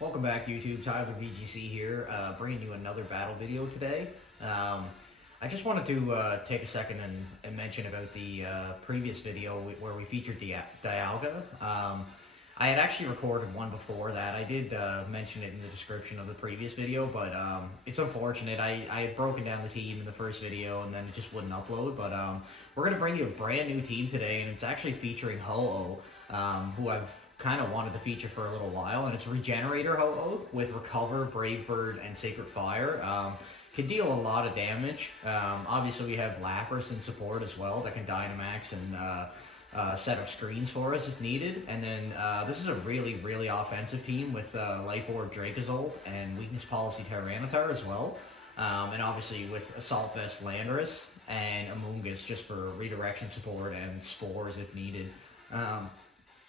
Welcome back, YouTube. Ty with VGC here, bringing you another battle video today. I just wanted to take a second and mention about the previous video where we featured Dialga. I had actually recorded one before that. I did mention it in the description of the previous video, but it's unfortunate. I had broken down the team in the first video and then it just wouldn't upload. But we're going to bring you a brand new team today, and it's actually featuring Ho-Oh, who I've kind of wanted to feature for a little while, and it's Regenerator Ho-Oh with Recover, Brave Bird, and Sacred Fire. Can deal a lot of damage. Obviously, we have Lapras in support as well that can Dynamax and set up screens for us if needed. And then this is a really offensive team with Life Orb Dracozolt and Weakness Policy Tyranitar as well. And obviously with Assault Vest Landorus and Amoonguss just for redirection support and spores if needed.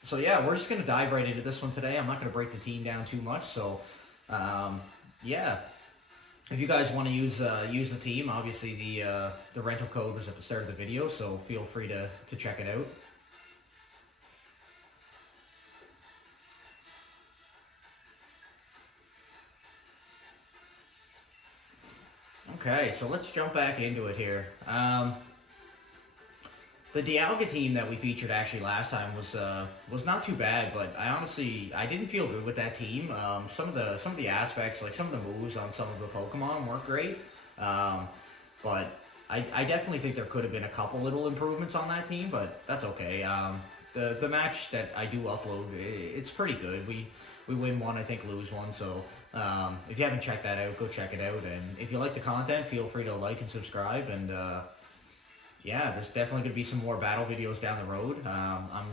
So yeah, we're just going to dive right into this one today. I'm not going to break the team down too much. So yeah, if you guys want to use the team, obviously the rental code was at the start of the video, so feel free to check it out. Okay, so let's jump back into it here. The Dialga team that we featured actually last time was not too bad, but I didn't feel good with that team. Some of the aspects, like some of the moves on some of the Pokemon weren't great. But I definitely think there could have been a couple little improvements on that team, but that's okay. The match that I do upload, it's pretty good. We win one, I think lose one. So if you haven't checked that out, go check it out. And if you like the content, feel free to like and subscribe. And yeah, there's definitely going to be some more battle videos down the road. I'm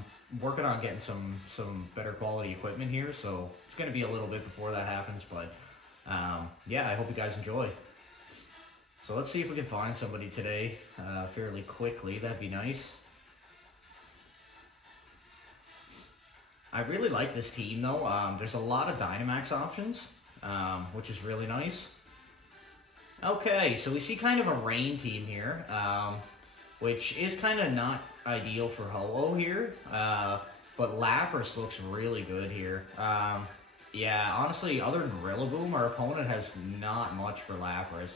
working on getting some better quality equipment here, so it's going to be a little bit before that happens, but yeah, I hope you guys enjoy. So let's see if we can find somebody today fairly quickly. That'd be nice. I really like this team though. There's a lot of Dynamax options, which is really nice. Okay, so we see kind of a rain team here. Which is kind of not ideal for Ho-Oh here, but Lapras looks really good here. Yeah, honestly, other than Rillaboom, our opponent has not much for Lapras.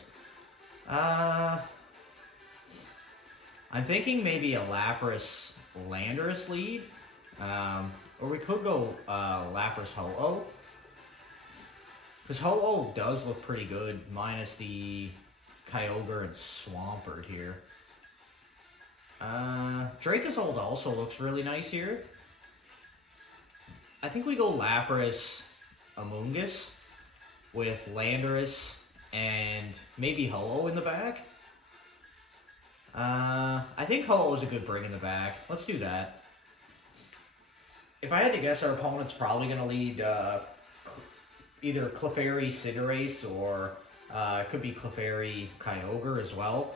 I'm thinking maybe a Lapras Landorus lead, or we could go Lapras Ho-Oh, because Ho-Oh does look pretty good, minus the Kyogre and Swampert here. Dracozolt also looks really nice here. I think we go Lapras Amoonguss with Landorus and maybe Ho-Oh in the back. I think Ho-Oh is a good bring in the back. Let's do that. If I had to guess, our opponent's probably going to lead either Clefairy Cinderace or it could be Clefairy Kyogre as well.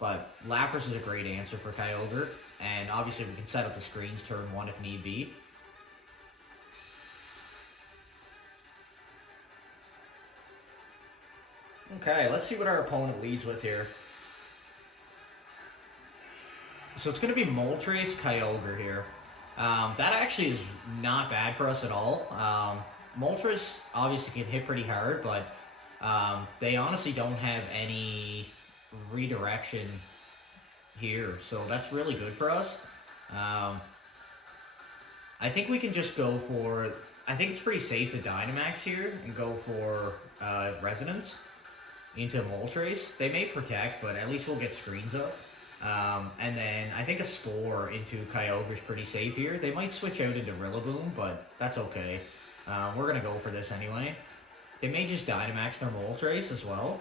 But Lapras is a great answer for Kyogre, and obviously we can set up the screens turn 1 if need be. Okay, let's see what our opponent leads with here. So it's going to be Moltres Kyogre here. That actually is not bad for us at all. Moltres obviously can hit pretty hard, but they honestly don't have any redirection here, so that's really good for us. I think we can just go for, I think it's pretty safe to Dynamax here and go for Resonance into Moltres. They may protect, but at least we'll get screens up. And then I think a Spore into Kyogre is pretty safe here. They might switch out into Rillaboom, but that's okay. We're going to go for this anyway. They may just Dynamax their Moltres as well.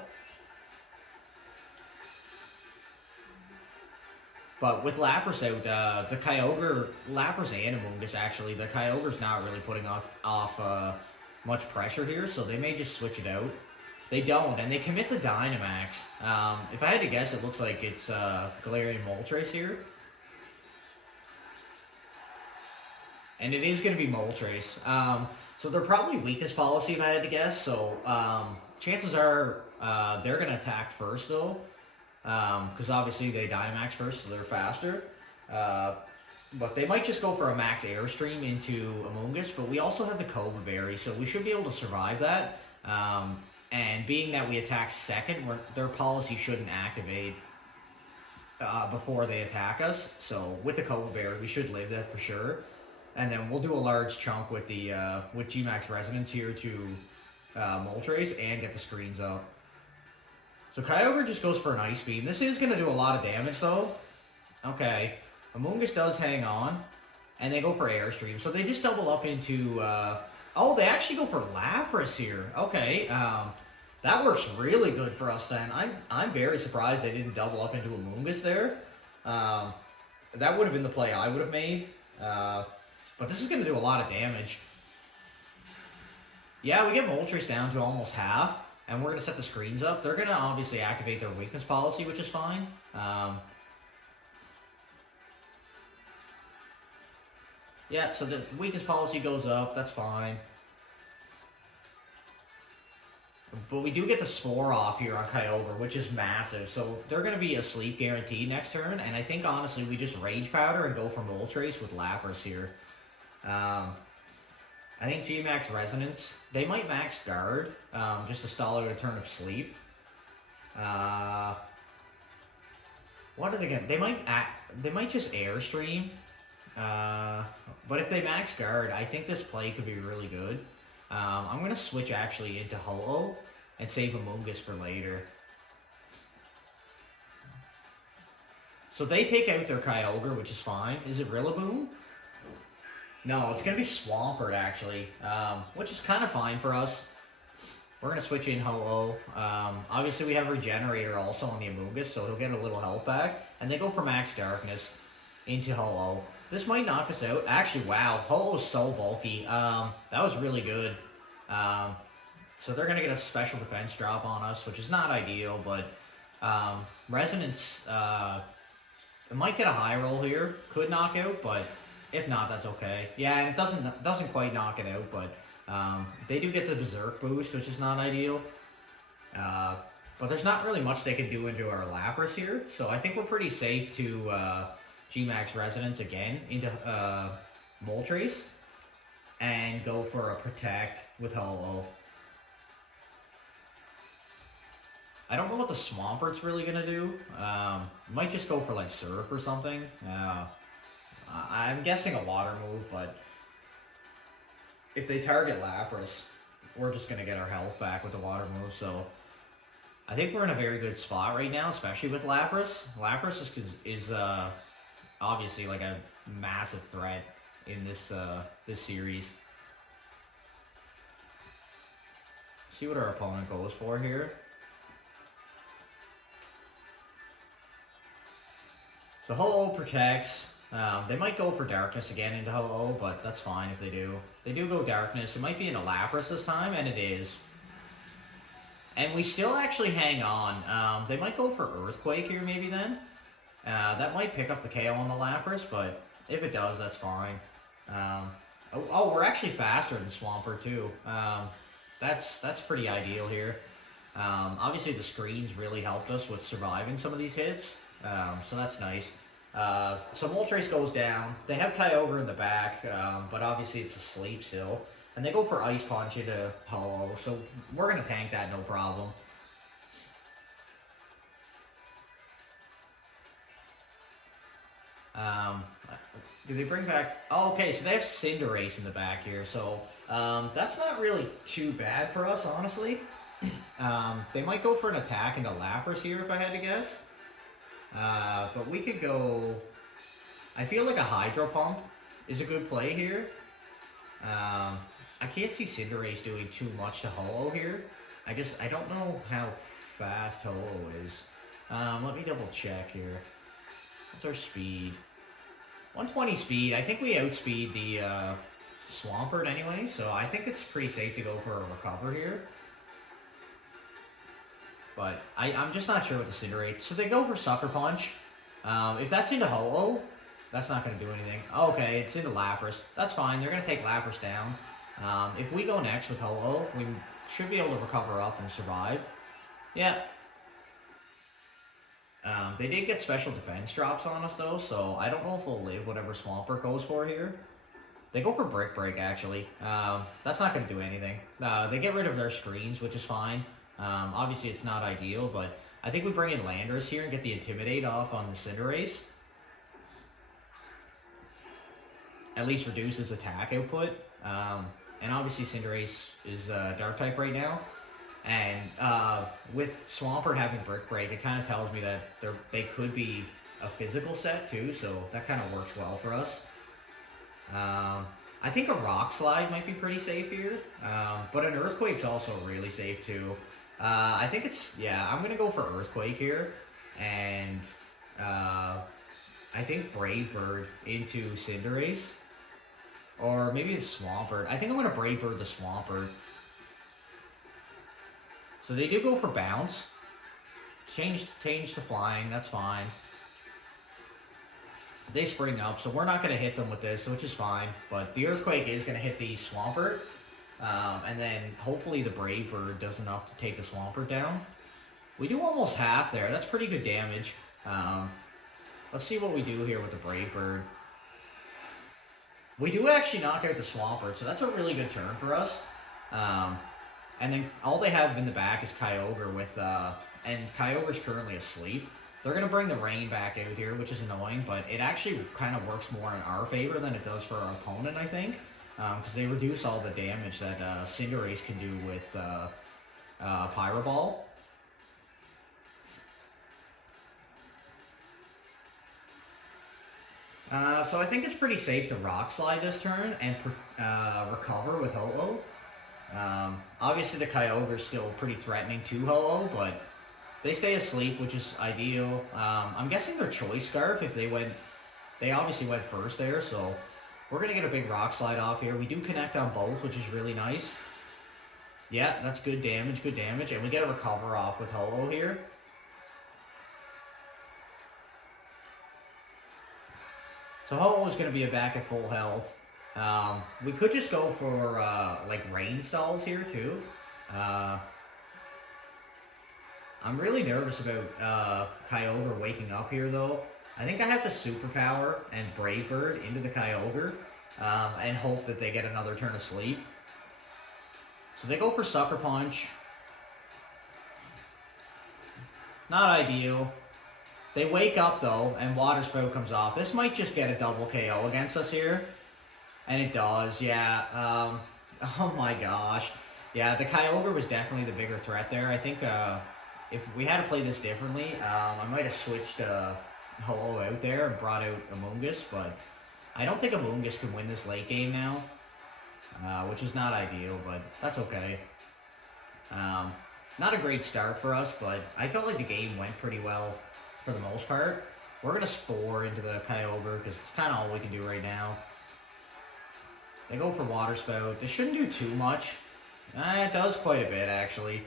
But with Lapras out, the Kyogre, Lapras and Amoonguss actually, the Kyogre's not really putting off much pressure here, so they may just switch it out. They don't, and they commit to Dynamax. If I had to guess, it looks like it's Galarian Moltres here. And it is going to be Moltres. So they're probably weakness policy if I had to guess, so chances are they're going to attack first though. Because obviously they Dynamax first, so they're faster. But they might just go for a max airstream into Amoonguss, but we also have the Cobra Berry, so we should be able to survive that. And being that we attack second, their policy shouldn't activate before they attack us. So with the Cobra Berry, we should live that for sure. And then we'll do a large chunk with the with G-Max Resonance here to Moltres and get the screens up. So Kyogre just goes for an Ice Beam. This is going to do a lot of damage though. Okay. Amoonguss does hang on, and they go for Airstream. So they just double up into, oh, they actually go for Lapras here. Okay, that works really good for us then. I'm very surprised they didn't double up into Amoonguss there. That would have been the play I would have made. But this is going to do a lot of damage. Yeah, we get Moltres down to almost half, and we're going to set the screens up. They're going to obviously activate their weakness policy, which is fine. Yeah, so the weakness policy goes up, that's fine. But we do get the Spore off here on Kyogre, which is massive. So they're going to be asleep guaranteed next turn. And I think, honestly, we just Rage Powder and go for Moltres with Lapras here. I think G-Max Resonance. They might max Guard, just to stall out a turn of sleep. What are they going to... They might just Airstream. But if they max Guard, I think this play could be really good. I'm going to switch actually into Ho-Oh and save Amoonguss for later. So they take out their Kyogre, which is fine. Is it Rillaboom? No, it's going to be Swampert actually, which is kind of fine for us. We're going to switch in Ho-Oh. Obviously we have Regenerator also on the Amoonguss, so he'll get a little health back. And they go for Max Darkness into Ho-Oh. This might knock us out. Actually, wow, Ho-Oh is so bulky. That was really good. So they're going to get a special defense drop on us, which is not ideal, but Resonance, it might get a high roll here. Could knock out, but if not, that's okay. Yeah, and it doesn't quite knock it out, but they do get the Berserk boost, which is not ideal. But there's not really much they can do into our Lapras here, so I think we're pretty safe to G-Max Resonance again into Moltres and go for a Protect with Ho-Oh. I don't know what the Swampert's really going to do. Might just go for like Surf or something. I'm guessing a Water move, but if they target Lapras, we're just going to get our health back with the Water move, so I think we're in a very good spot right now, especially with Lapras. Lapras is obviously like a massive threat in this series. See what our opponent goes for here. So Ho-Oh protects. They might go for Darkness again into Ho-Oh, but that's fine if they do. They do go Darkness. It might be in a Lapras this time, and it is. And we still actually hang on. They might go for Earthquake here maybe then. That might pick up the KO on the Lapras, but if it does, that's fine. Oh, we're actually faster than Swampert too. That's pretty ideal here. Obviously the screens really helped us with surviving some of these hits, so that's nice. So Moltres goes down. They have Kyogre in the back, but obviously it's asleep still. And they go for Ice Punch into Ho-Oh, so we're going to tank that no problem. Do they bring back... Oh, okay, so they have Cinderace in the back here, so that's not really too bad for us, honestly. They might go for an attack into Lapras here, if I had to guess. But we could go... I feel like a Hydro Pump is a good play here. I can't see Cinderace doing too much to Ho-Oh here. I don't know how fast Ho-Oh is. Let me double check here. What's our speed? 120 speed. I think we outspeed the Swampert anyway, so I think it's pretty safe to go for a Recover here. But I'm just not sure what the Cinderace. So they go for Sucker Punch. If that's into Ho-Oh, that's not going to do anything. Okay, it's into Lapras. That's fine. They're going to take Lapras down. If we go next with Ho-Oh, we should be able to recover up and survive. Yeah. They did get special defense drops on us though, so I don't know if we'll live whatever Swampert goes for here. They go for Brick Break actually. That's not going to do anything. They get rid of their screens, which is fine. Obviously it's not ideal, but I think we bring in Landers here and get the Intimidate off on the Cinderace. At least reduces attack output. And obviously Cinderace is Dark type right now. And with Swampert having Brick Break, it kind of tells me that they could be a physical set too, so that kind of works well for us. I think a Rock Slide might be pretty safe here, but an Earthquake's also really safe too. I think I'm going to go for Earthquake here, and I think Brave Bird into Cinderace, or maybe the Swampert. I think I'm going to Brave Bird the Swampert. So they do go for Bounce. Change to Flying, that's fine. They spring up, so we're not going to hit them with this, which is fine. But the Earthquake is going to hit the Swampert. And then hopefully the Brave Bird does enough to take the Swampert down. We do almost half there. That's pretty good damage. Let's see what we do here with the Brave Bird. We do actually knock out the Swampert, so that's a really good turn for us. And then all they have in the back is Kyogre with, and Kyogre's currently asleep. They're going to bring the Rain back out here, which is annoying, but it actually kind of works more in our favor than it does for our opponent, I think. Because they reduce all the damage that Cinderace can do with Pyro Ball. So I think it's pretty safe to Rock Slide this turn and recover with Ho-Oh. Obviously the Kyogre is still pretty threatening to Ho-Oh, but they stay asleep, which is ideal. I'm guessing their Choice Scarf, if they obviously went first there, so we're going to get a big Rock Slide off here. We do connect on both, which is really nice. Yeah, that's good damage, and we get a Recover off with Ho-Oh here. So Ho-Oh is going to be back at full health. We could just go for like Rain Stalls here too. I'm really nervous about Kyogre waking up here though. I think I have to Superpower and Brave Bird into the Kyogre and hope that they get another turn of sleep. So they go for Sucker Punch. Not ideal. They wake up though, and Water Spout comes off. This might just get a double KO against us here. And it does, yeah. Oh my gosh. Yeah, the Kyogre was definitely the bigger threat there. I think if we had to play this differently, I might have switched Ho-Oh out there and brought out Amoonguss, but I don't think Amoonguss can win this late game now, which is not ideal, but that's okay. Not a great start for us, but I felt like the game went pretty well for the most part. We're going to Spore into the Kyogre because it's kind of all we can do right now. They go for Water Spout. This shouldn't do too much. It does quite a bit, actually.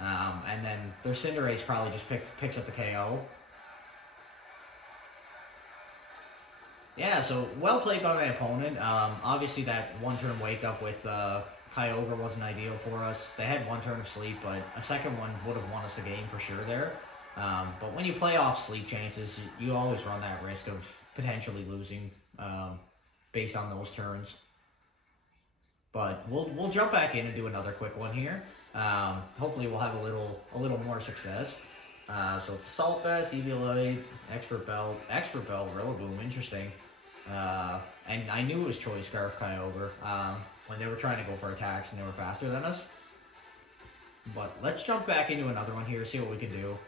And then their Cinderace probably just picks up the KO. Yeah, so well played by my opponent. Obviously that one turn wake up with Kyogre wasn't ideal for us. They had one turn of sleep, but a second one would have won us the game for sure there. But when you play off sleep chances, you always run that risk of potentially losing based on those turns. But we'll jump back in and do another quick one here. Hopefully we'll have a little more success. So it's Assault Vest, Eviolite, Expert Belt, Rillaboom, interesting. And I knew it was Choice Scarf Kyogre when they were trying to go for attacks and they were faster than us. But let's jump back into another one here, see what we can do.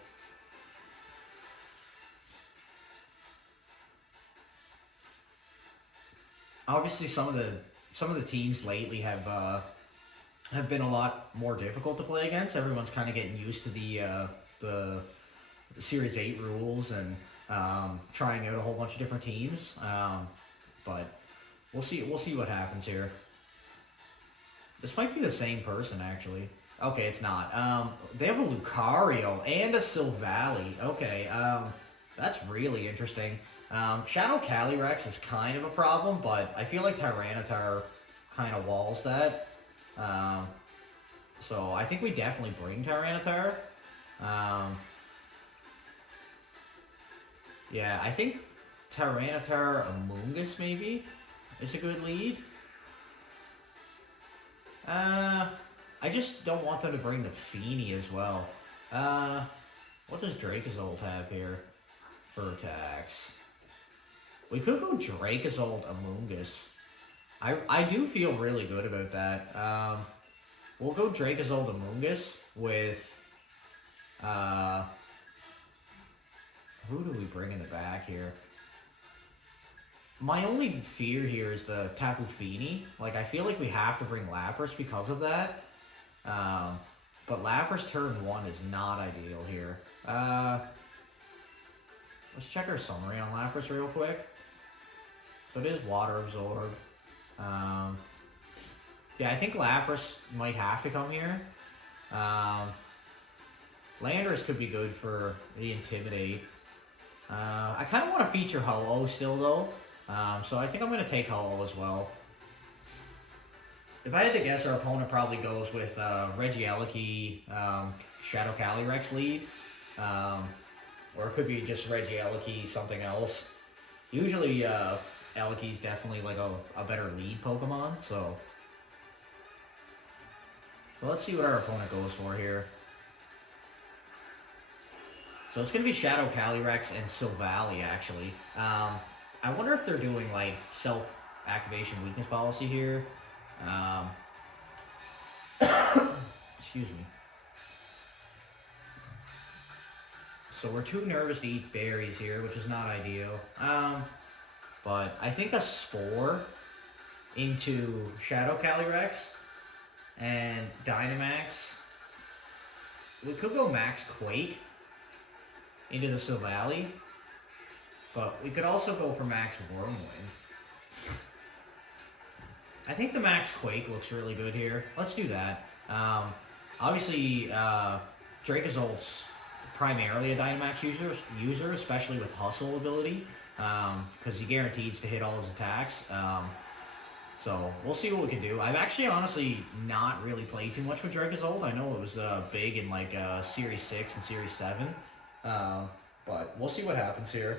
Obviously some of the teams lately have been a lot more difficult to play against. Everyone's kind of getting used to the Series 8 rules and trying out a whole bunch of different teams. But we'll see what happens here. This might be the same person actually. Okay, it's not. They have a Lucario and a Silvally. Okay, that's really interesting. Shadow Calyrex is kind of a problem, but I feel like Tyranitar kind of walls that. So I think we definitely bring Tyranitar. Yeah, I think Tyranitar Amoonguss maybe is a good lead. I just don't want them to bring the Feeny as well. What does Dracozolt have here for attacks? We could go Dracozolt Amoonguss. I do feel really good about that. We'll go Dracozolt Amoonguss with, who do we bring in the back here? My only fear here is the Tapu Fini. Like, I feel like we have to bring Lapras because of that. But Lapras turn 1 is not ideal here. Let's check our summary on Lapras real quick. So it is Water Absorb. Yeah, I think Lapras might have to come here. Landorus could be good for the Intimidate. I kind of want to feature Ho-Oh still though. So I think I'm going to take Ho-Oh as well. If I had to guess, our opponent probably goes with Regieleki, Shadow Calyrex lead. Or it could be just Regieleki, something else. Usually Eleki's definitely like a better lead Pokemon, so let's see what our opponent goes for here. So it's going to be Shadow Calyrex and Silvally, actually. I wonder if they're doing like self-activation weakness policy here. Excuse me. So we're too nervous to eat berries here, which is not ideal. But I think a Spore into Shadow Calyrex and Dynamax. We could go Max Quake into the Silvally, but we could also go for Max Wormwind. I think the Max Quake looks really good here. Let's do that. Obviously, Dracozold's primarily a Dynamax user, especially with Hustle ability, because he guarantees to hit all his attacks. So we'll see what we can do. I've actually honestly not really played too much with Dracozold. I know it was big in like Series 6 and Series 7, but we'll see what happens here.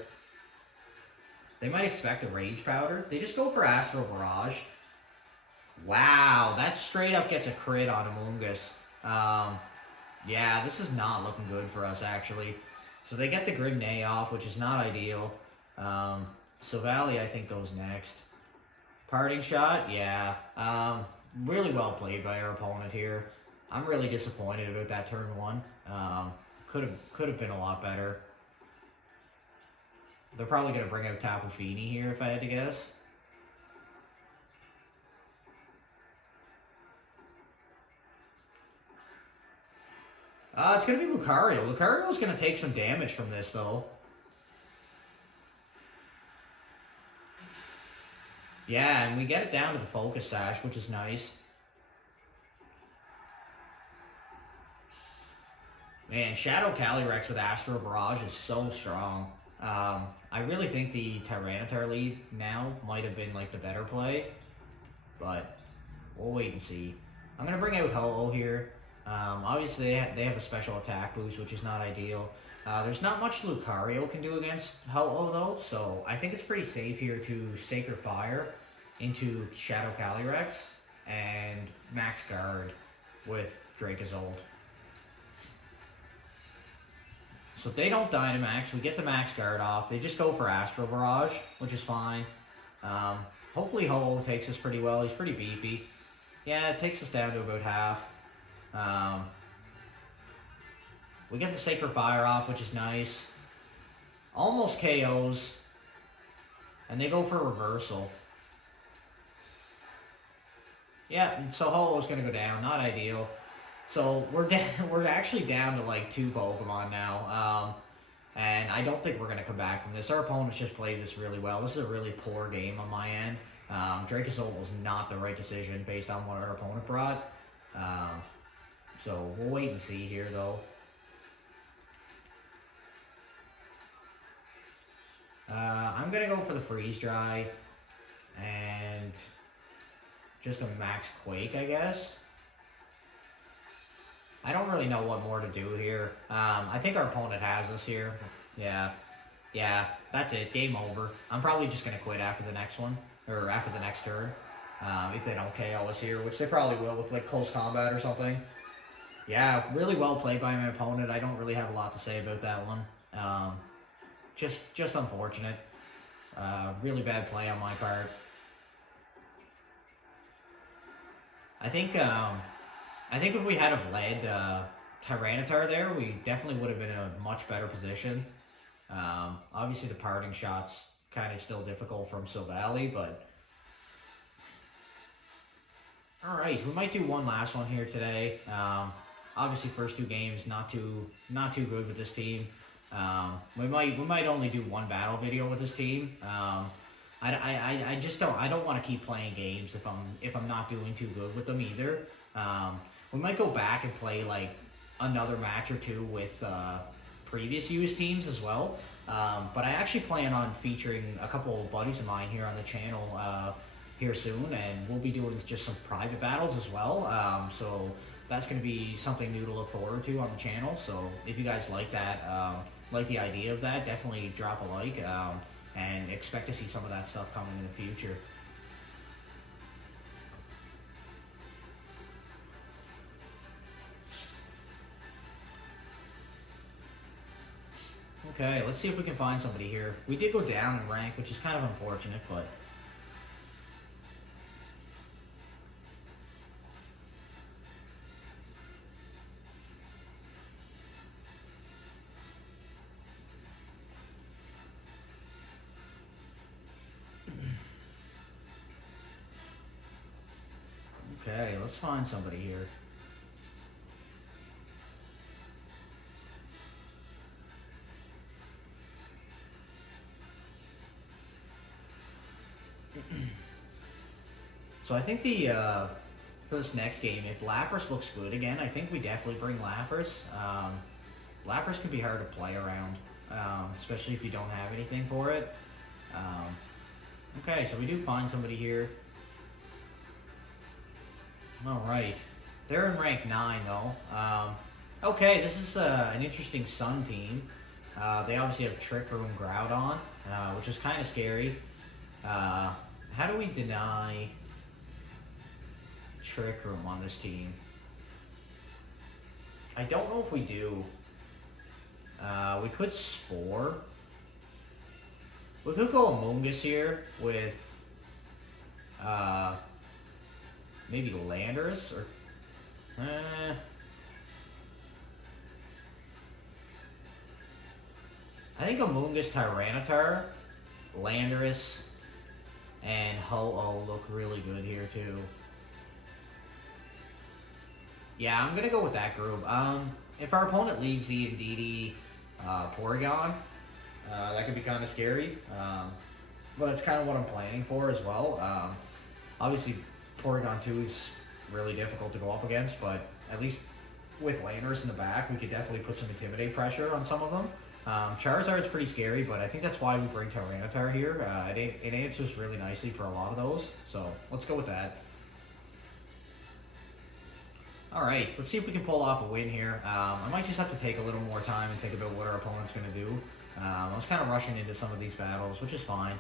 They might expect a Rage Powder. They just go for Astral Barrage. Wow, that straight up gets a crit on Amoonguss. Yeah, this is not looking good for us, actually. So they get the Grimnay off, which is not ideal. Silvally, I think, goes next. Parting Shot, yeah. Really well played by our opponent here. I'm really disappointed about that turn 1. Could have been a lot better. They're probably going to bring out Tapu Fini here, if I had to guess. It's going to be Lucario. Lucario's going to take some damage from this, though. Yeah, and we get it down to the Focus Sash, which is nice. Man, Shadow Calyrex with Astral Barrage is so strong. I really think the Tyranitar lead now might have been like the better play, but we'll wait and see. I'm going to bring out Ho-Oh here. Obviously, they have a special attack boost, which is not ideal. There's not much Lucario can do against Ho-Oh, though, so I think it's pretty safe here to Sacred Fire into Shadow Calyrex and Max Guard with Dracozold. So if they don't Dynamax, we get the Max Guard off. They just go for Astral Barrage, which is fine. Hopefully Ho-Oh takes us pretty well. He's pretty beefy. Yeah, it takes us down to about half. We get the Sacred Fire off, which is nice. Almost KOs. And they go for Reversal. Yeah, so Ho-Oh's going to go down. Not ideal. So we're actually down to like 2 Pokemon now. And I don't think we're going to come back from this. Our opponents just played this really well. This is a really poor game on my end. Dracozold was not the right decision based on what our opponent brought. So we'll wait and see here, though. I'm going to go for the Freeze Dry and just a Max Quake, I guess. I don't really know what more to do here. I think our opponent has us here. Yeah. Yeah, that's it. Game over. I'm probably just gonna quit after the next one, or after the next turn. If they don't KO us here, which they probably will with like close combat or something. Yeah, really well played by my opponent. I don't really have a lot to say about that one. Just unfortunate. Really bad play on my part. I think if we had have led Tyranitar there, we definitely would have been in a much better position. Obviously the parting shot's kind of still difficult from Silvally, but all right, we might do one last one here today. Obviously first two games not too good with this team. We might only do one battle video with this team. I just don't want to keep playing games if I'm not doing too good with them either. We might go back and play like another match or two with previous US teams as well. But I actually plan on featuring a couple of buddies of mine here on the channel here soon, and we'll be doing just some private battles as well. So that's going to be something new to look forward to on the channel. So if you guys like that, like the idea of that, definitely drop a like. And expect to see some of that stuff coming in the future. Okay, let's see if we can find somebody here. We did go down in rank, which is kind of unfortunate, but... Okay, let's find somebody here. So I think for this next game, if Lapras looks good again, I think we definitely bring Lapras. Lapras can be hard to play around, especially if you don't have anything for it. Okay, so we do find somebody here. Alright, they're in rank 9 though. Okay, this is an interesting Sun team. They obviously have Trick Room Groudon, which is kind of scary. How do we deny Trick Room on this team? I don't know if we do. We could Spore. We could go Amoonguss here with maybe Landorus or I think Amoonguss, Tyranitar, Landorus, and Ho-Oh look really good here too. Yeah, I'm gonna go with that group. If our opponent leads the Indeedee Porygon, that could be kind of scary. But it's kind of what I'm planning for as well. Obviously, Porygon 2 is really difficult to go up against, but at least with Landorus in the back, we could definitely put some Intimidate pressure on some of them. Charizard's pretty scary, but I think that's why we bring Tyranitar here. It answers really nicely for a lot of those, so let's go with that. Alright, let's see if we can pull off a win here. I might just have to take a little more time and think about what our opponent's going to do. I was kind of rushing into some of these battles, which is fine.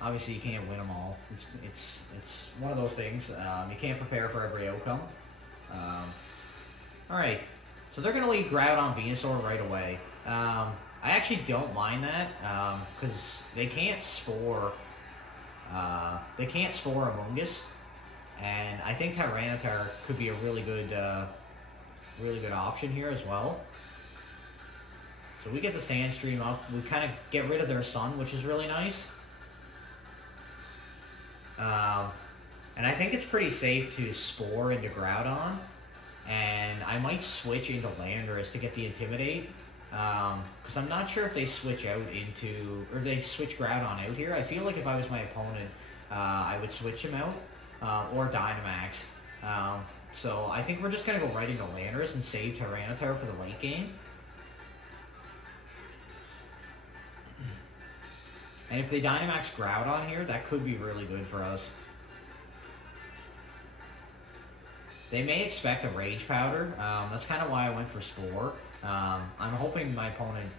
Obviously, you can't win them all. It's one of those things. You can't prepare for every outcome. Alright, so they're going to lead Groudon Venusaur right away. I actually don't mind that, because they can't spore Amoonguss, and I think Tyranitar could be a really good option here as well. So we get the Sandstream up, we kind of get rid of their Sun, which is really nice. And I think it's pretty safe to Spore into Groudon, and I might switch into Landorus to get the Intimidate. Because I'm not sure if they switch out into, or they switch Groudon out here. I feel like if I was my opponent, I would switch him out, or Dynamax. So I think we're just going to go right into Landorus and save Tyranitar for the late game. And if they Dynamax Groudon here, that could be really good for us. They may expect a Rage Powder. That's kind of why I went for Spore. I'm hoping my opponent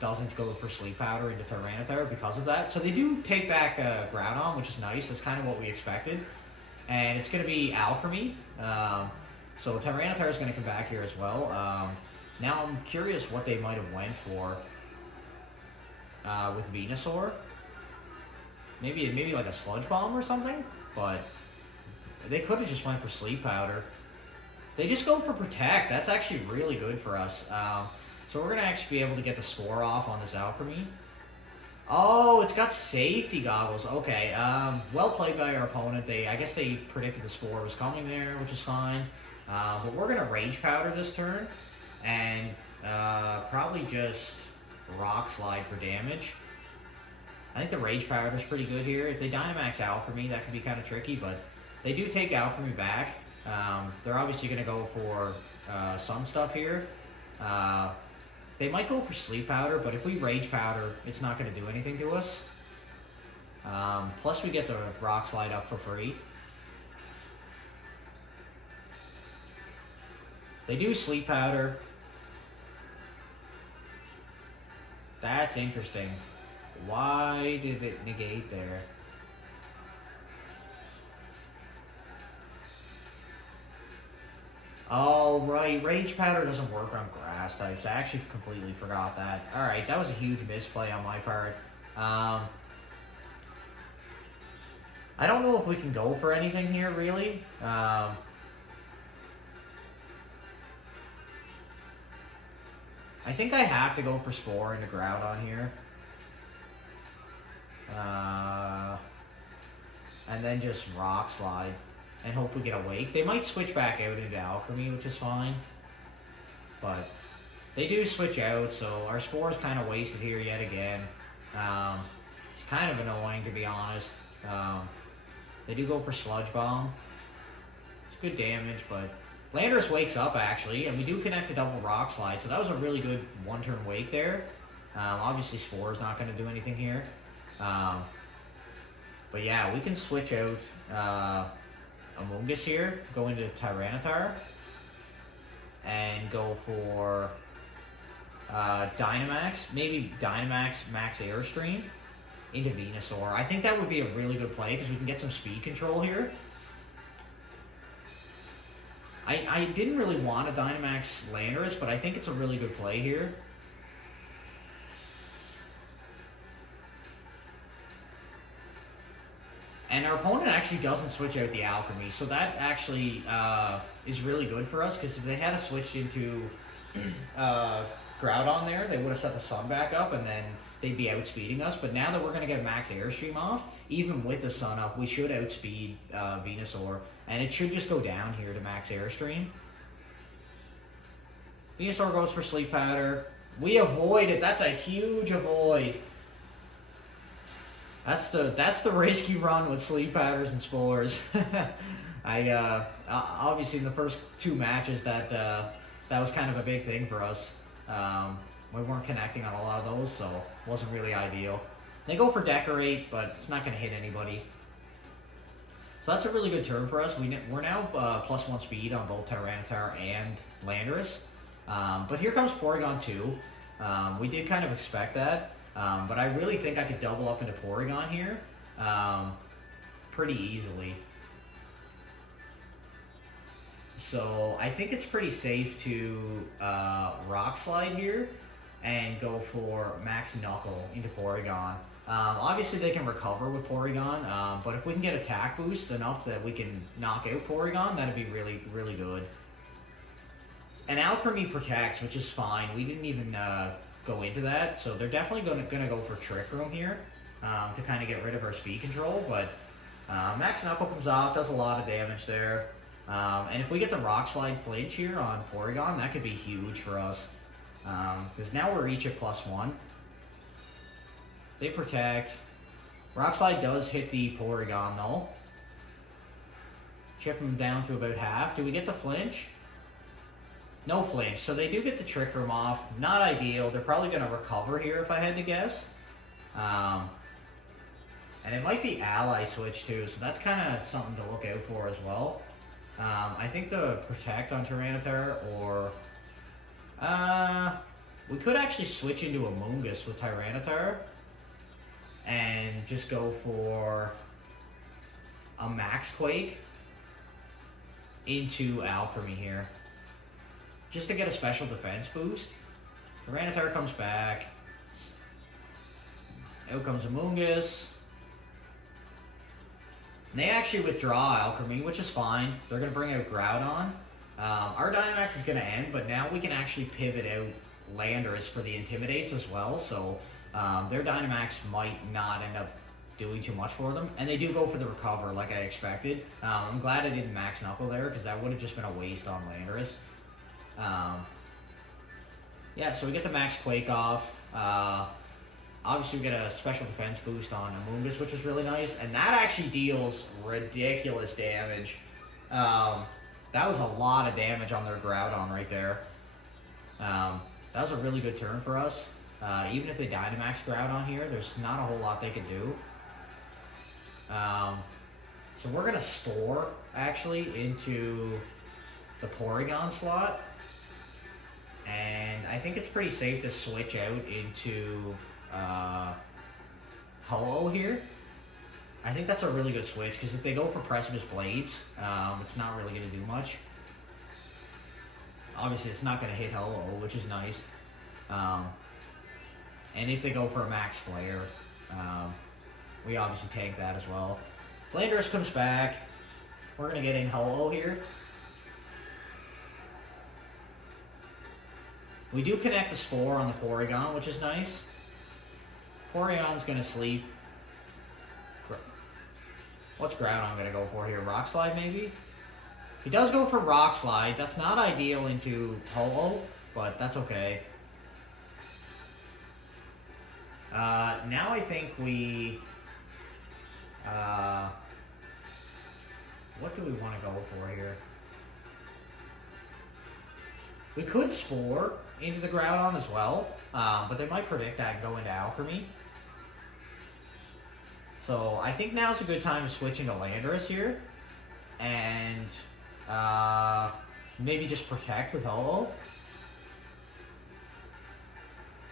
doesn't go for Sleep Powder into Tyranitar because of that. So they do take back Groudon, which is nice. That's kind of what we expected. And it's going to be Alchemy. So Tyranitar is going to come back here as well. Now I'm curious what they might have went for with Venusaur. Maybe like a Sludge Bomb or something, but they could have just went for Sleep Powder. They just go for Protect. That's actually really good for us. So we're going to actually be able to get the score off on this Alchemy. Oh, it's got Safety Goggles. Okay, well played by our opponent. I guess they predicted the Spore was coming there, which is fine. But we're going to Rage Powder this turn, and probably just Rock Slide for damage. I think the Rage Powder is pretty good here. If they Dynamax Alchemy, that could be kind of tricky, but they do take Alchemy back. They're obviously going to go for some stuff here. They might go for Sleep Powder, but if we Rage Powder, it's not going to do anything to us. Plus we get the Rock Slide up for free. They do Sleep Powder. That's interesting. Why did it negate there? Oh, right. Rage Powder doesn't work on grass types. I actually completely forgot that. Alright, that was a huge misplay on my part. I don't know if we can go for anything here, really. I think I have to go for Spore into Groudon here. And then just Rock Slide. And hope we get a Wake. They might switch back out into Alchemy, which is fine. But they do switch out, so our Spore is kind of wasted here yet again. Kind of annoying, to be honest. They do go for Sludge Bomb. It's good damage, but Landorus wakes up, actually, and we do connect a double Rock Slide, so that was a really good one-turn wake there. Obviously, Spore is not going to do anything here. But yeah, we can switch out Amoonguss here, go into Tyranitar, and go for Dynamax, maybe Dynamax Max Airstream into Venusaur. I think that would be a really good play because we can get some speed control here. I didn't really want a Dynamax Landorus, but I think it's a really good play here. And our opponent actually doesn't switch out the Alchemy, so that actually is really good for us, because if they had switched into Groudon there, they would have set the Sun back up, and then they'd be outspeeding us. But now that we're going to get Max Airstream off, even with the Sun up, we should outspeed Venusaur, and it should just go down here to Max Airstream. Venusaur goes for Sleep Powder. We avoid it. That's a huge avoid. That's the risky run with Sleep Powders and Spores. Obviously in the first two matches that was kind of a big thing for us. We weren't connecting on a lot of those, so it wasn't really ideal. They go for Decorate, but it's not going to hit anybody. So that's a really good turn for us. We're now +1 speed on both Tyranitar and Landorus. But here comes Porygon 2. We did kind of expect that. But I really think I could double up into Porygon here pretty easily. So I think it's pretty safe to Rock Slide here and go for Max Knuckle into Porygon. Obviously they can recover with Porygon, but if we can get attack boosts enough that we can knock out Porygon, that'd be really, really good. And Alchemy protects, which is fine. We didn't even go into that, so they're definitely gonna go for Trick Room here to kind of get rid of our speed control, but Max Knuckle comes off, does a lot of damage there, and if we get the Rock Slide flinch here on Porygon, that could be huge for us, because now we're each at +1. They protect. Rock Slide does hit the Porygon though. Chip him down to about half. Do we get the flinch? No flinch, so they do get the Trick Room off. Not ideal. They're probably going to recover here if I had to guess. And it might be Ally Switch too, so that's kind of something to look out for as well. I think the Protect on Tyranitar, or We could actually switch into a Moongus with Tyranitar and just go for a Max Quake into Alchemy here, just to get a special defense boost. Tyranitar comes back. Out comes a Moongus. And they actually withdraw Alchemy, which is fine. They're going to bring out Groudon. Our Dynamax is going to end, but now we can actually pivot out Landorus for the Intimidates as well. So their Dynamax might not end up doing too much for them. And they do go for the Recover like I expected. I'm glad I didn't Max Knuckle there, because that would have just been a waste on Landorus. Yeah, so we get the Max Quake off. Obviously, we get a special defense boost on Amoonguss, which is really nice. And that actually deals ridiculous damage. That was a lot of damage on their Groudon right there. That was a really good turn for us. Even if they Dynamax Groudon here, there's not a whole lot they could do. So we're going to Spore, actually, into the Porygon slot. And I think it's pretty safe to switch out into Ho-Oh here. I think that's a really good switch, because if they go for Precipice Blades, it's not really going to do much. Obviously, it's not going to hit Ho-Oh, which is nice. And if they go for a Max Flare, we obviously tank that as well. Landorus comes back. We're going to get in Ho-Oh here. We do connect the Spore on the Porygon, which is nice. Porygon's going to sleep. What's Groudon going to go for here? Rock Slide, maybe? He does go for Rock Slide. That's not ideal into Ho-Oh, but that's okay. Now I think we... what do we want to go for here? We could Spore into the Groudon as well, but they might predict that and go into Alchemy. So I think now's a good time to switch into Landorus here, and maybe just protect with Ho-Oh.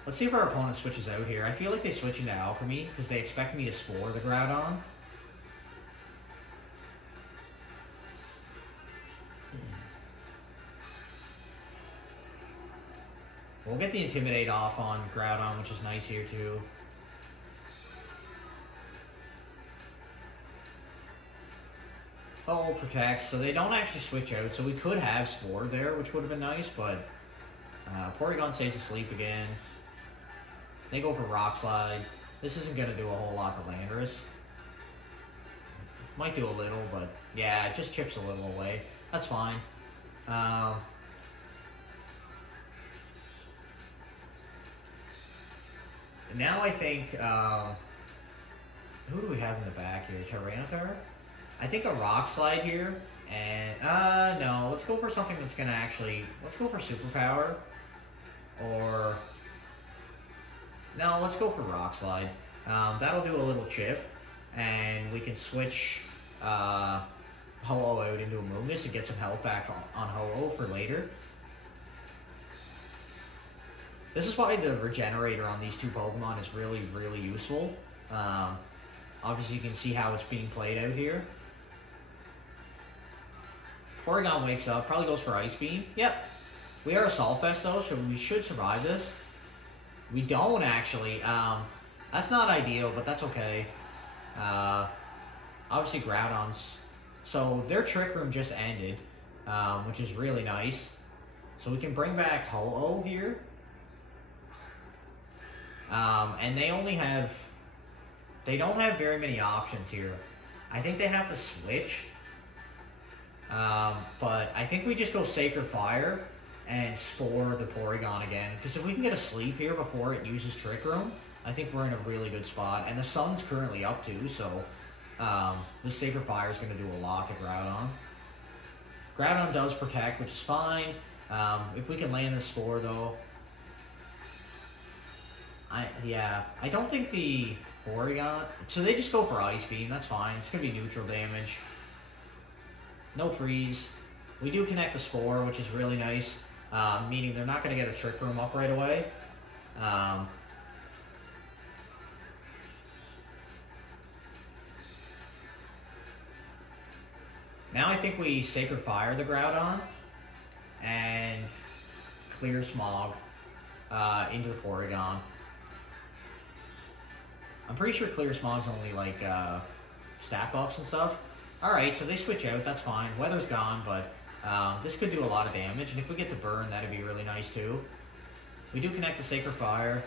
Let's see if our opponent switches out here. I feel like they switch into Alchemy because they expect me to Spore the Groudon. We'll get the Intimidate off on Groudon, which is nice here too. Oh, protects, so they don't actually switch out, so we could have Spore there, which would have been nice, but Porygon stays asleep again. They go for Rock Slide. This isn't going to do a whole lot to Landorus. Might do a little, but yeah, it just chips a little away. That's fine. Now I think, who do we have in the back here? Tyranitar? I think a Rock Slide here, and, no, let's go for something that's gonna actually, let's go for Superpower, or, no, let's go for Rock Slide. That'll do a little chip, and we can switch, Ho-Oh out into a Moongus and get some health back on Ho-Oh for later. This is why the Regenerator on these two Pokemon is really, really useful. Obviously, you can see how it's being played out here. Porygon wakes up, probably goes for Ice Beam. Yep. We are Assault Vest though, so we should survive this. We don't actually. That's not ideal, but that's okay. Obviously, Groudon's. So their Trick Room just ended, which is really nice. So we can bring back Ho-Oh here. And they only have, they don't have very many options here. I think they have to switch. But I think we just go Sacred Fire and Spore the Porygon again. Because if we can get a sleep here before it uses Trick Room, I think we're in a really good spot. And the sun's currently up too, so the Sacred Fire is going to do a lot to Groudon. Groudon does protect, which is fine. If we can land the Spore though, I don't think the Porygon, so they just go for Ice Beam, that's fine. It's going to be neutral damage. No freeze. We do connect the Spore, which is really nice, meaning they're not going to get a Trick Room up right away. Um, now I think we Sacred Fire the Groudon and clear Smog into the Porygon. I'm pretty sure clear Smog's only like stat buffs and stuff. Alright, so they switch out, that's fine. Weather's gone, but this could do a lot of damage, and if we get the burn, that'd be really nice too. We do connect the Sacred Fire.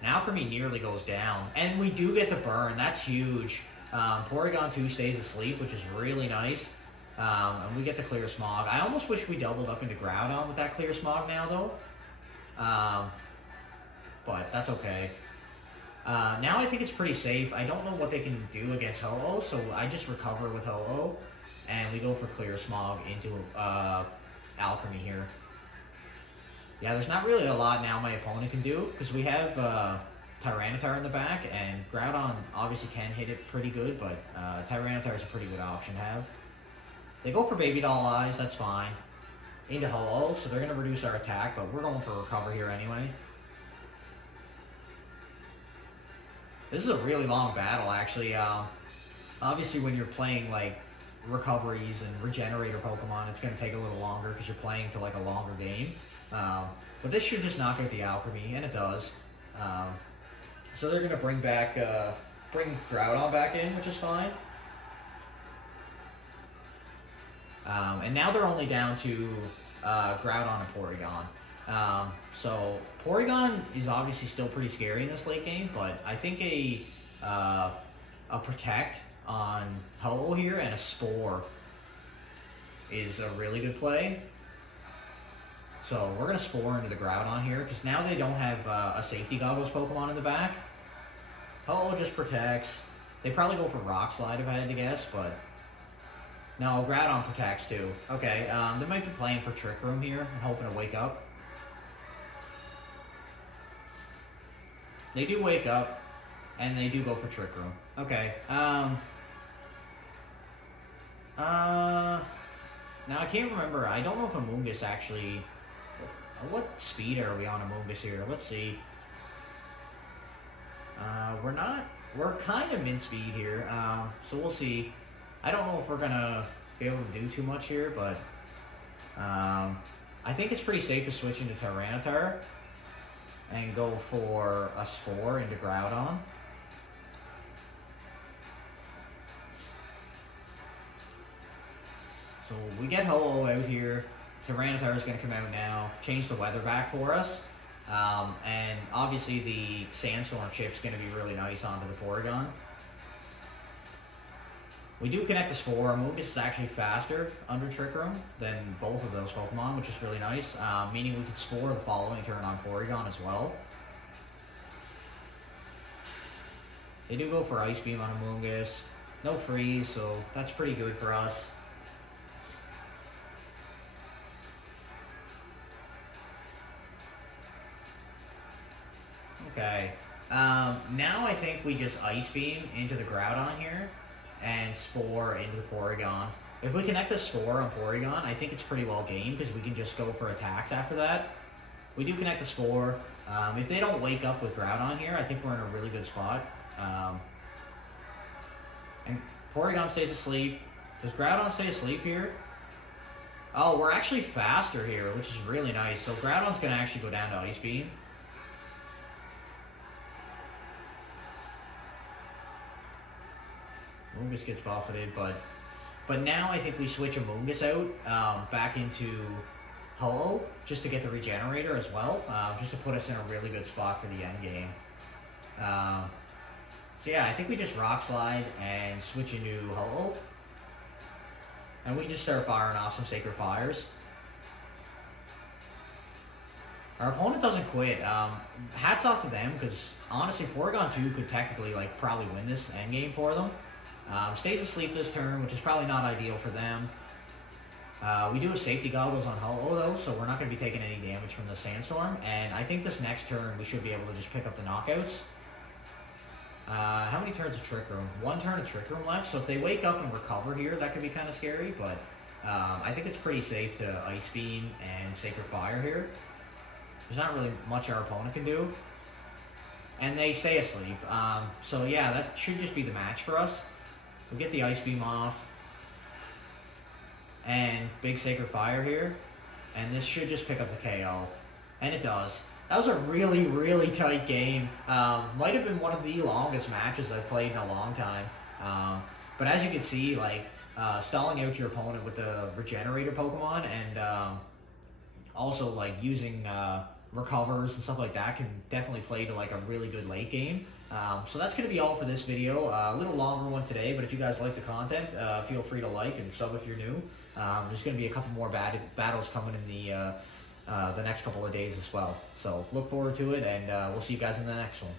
And Alchemy nearly goes down. And we do get the burn, that's huge. Porygon 2 stays asleep, which is really nice. And we get the clear Smog. I almost wish we doubled up into Groudon with that clear Smog now though. But that's okay. Now I think it's pretty safe. I don't know what they can do against Ho-Oh, so I just recover with Ho-Oh, and we go for Clear Smog into Alchemy here. Yeah, there's not really a lot now my opponent can do, because we have Tyranitar in the back, and Groudon obviously can hit it pretty good, but Tyranitar is a pretty good option to have. They go for Baby Doll Eyes, that's fine. Into Ho-Oh, so they're going to reduce our attack, but we're going for Recover here anyway. This is a really long battle, actually. Obviously, when you're playing like recoveries and regenerator Pokemon, it's going to take a little longer because you're playing for like a longer game. But this should just knock out the Alchemy, and it does. So they're going to bring Groudon back in, which is fine. And now they're only down to Groudon and Porygon. So Porygon is obviously still pretty scary in this late game, but I think a Protect on Ho-Oh here and a Spore is a really good play. So we're going to Spore into the Groudon here, because now they don't have a Safety Goggles Pokemon in the back. Ho-Oh just protects. They probably go for Rock Slide if I had to guess, but no, Groudon protects too. Okay, they might be playing for Trick Room here and hoping to wake up. They do wake up, and they do go for Trick Room. Okay, now I can't remember. I don't know if Amoonguss actually... What speed are we on Amoonguss here? Let's see. We're kind of min-speed here, so we'll see. I don't know if we're gonna be able to do too much here, but I think it's pretty safe to switch into Tyranitar and go for a Spore into Groudon. So we get Ho-Oh out here. Tyranitar is going to come out now, change the weather back for us. And obviously the Sandstorm chip's going to be really nice onto the Porygon. We do connect the Spore. Amoonguss is actually faster under Trick Room than both of those Pokemon, which is really nice, meaning we can Spore the following turn on Porygon as well. They do go for Ice Beam on Amoonguss. No Freeze, so that's pretty good for us. Okay, now I think we just Ice Beam into the Groudon here and Spore into the Porygon. If we connect the Spore on Porygon, I think it's pretty well game because we can just go for attacks after that. We do connect the Spore. If they don't wake up with Groudon here, I think we're in a really good spot. And Porygon stays asleep. Does Groudon stay asleep here? Oh, we're actually faster here, which is really nice. So Groudon's going to actually go down to Ice Beam. Amoonguss gets buffeted, but now I think we switch Amoonguss out back into Ho-Oh just to get the Regenerator as well, just to put us in a really good spot for the end game. So yeah, I think we just Rock Slide and switch into Ho-Oh, and we just start firing off some Sacred Fires. Our opponent doesn't quit. Hats off to them, because honestly, Porygon 2 could technically probably win this endgame for them. Stays asleep this turn, which is probably not ideal for them. We do have Safety Goggles on Ho-Oh though, so we're not going to be taking any damage from the Sandstorm. And I think this next turn we should be able to just pick up the knockouts. How many turns of Trick Room? One turn of Trick Room left, so if they wake up and recover here, that could be kind of scary, but I think it's pretty safe to Ice Beam and Sacred Fire here. there's not really much our opponent can do. And they stay asleep. So yeah, that should just be the match for us. We'll get the Ice Beam off. And big Sacred Fire here. And this should just pick up the KO. And it does. That was a really, really tight game. Might have been one of the longest matches I've played in a long time. But as you can see, like, stalling out your opponent with the Regenerator Pokemon and also like using recovers and stuff like that can definitely play to like a really good late game. So that's going to be all for this video. A little longer one today, but if you guys like the content, feel free to like and sub if you're new. There's going to be a couple more battles coming in the next couple of days as well. So look forward to it, and we'll see you guys in the next one.